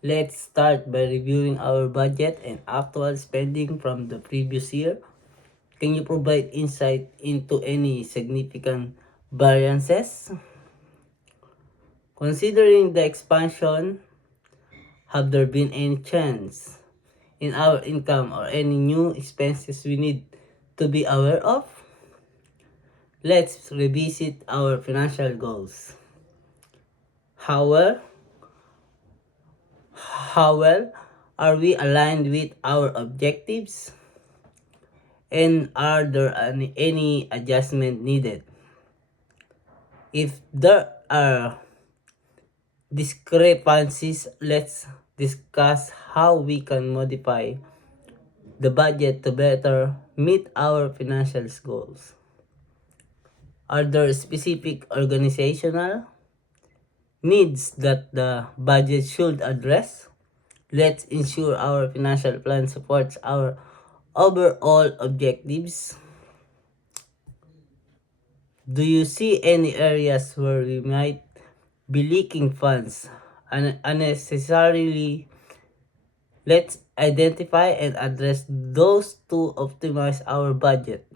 Let's start by reviewing our budget and actual spending from the previous year. Can you provide insight into any significant variances? Considering the expansion, have there been any change in our income or any new expenses we need to be aware of? Let's revisit our financial goals. How well, how well are we aligned with our objectives? And are there any adjustment needed? If there are discrepancies, let's discuss how we can modify the budget to better meet our financial goals. Are there specific organizational needs that the budget should address? Let's ensure our financial plan supports our overall objectives. Do you see any areas where we might be leaking funds unnecessarily? Let's identify and address those to optimize our budget.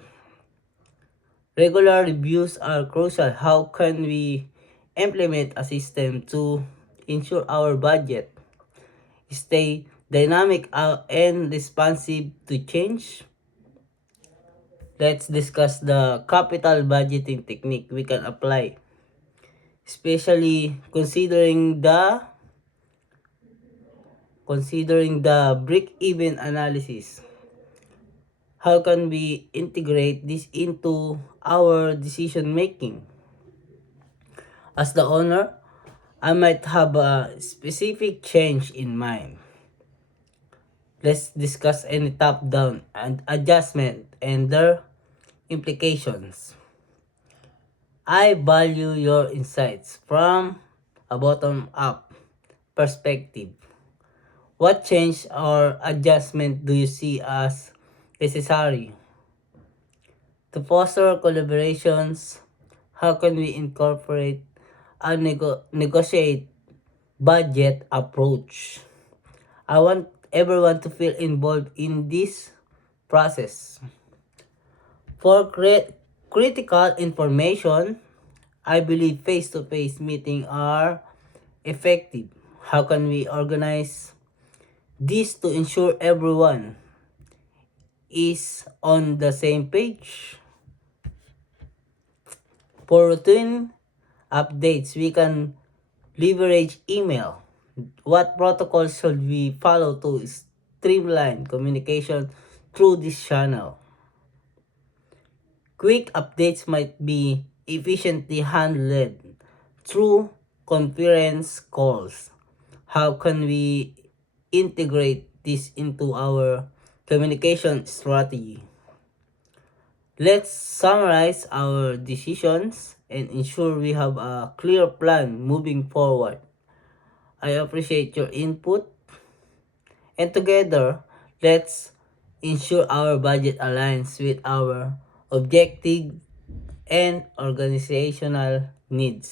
Regular reviews are crucial. How can we implement a system to ensure our budget stay dynamic and responsive to change? Let's discuss the capital budgeting technique we can apply, especially considering the break-even analysis. How can we integrate this into our decision making? As the owner, I might have a specific change in mind. Let's discuss any top-down and adjustment and their implications. I value your insights from a bottom-up perspective. What change or adjustment do you see as necessary? To foster collaborations, how can we incorporate a negotiate budget approach? I want everyone to feel involved in this process. For critical information, I believe face-to-face meetings are effective. How can we organize this to ensure everyone is on the same page? For routine updates, we can leverage email. What protocols should we follow to streamline communication through this channel? Quick updates might be efficiently handled through conference calls. How can we integrate this into our communication strategy? Let's summarize our decisions and ensure we have a clear plan moving forward. I appreciate your input, and together, let's ensure our budget aligns with our objective and organizational needs.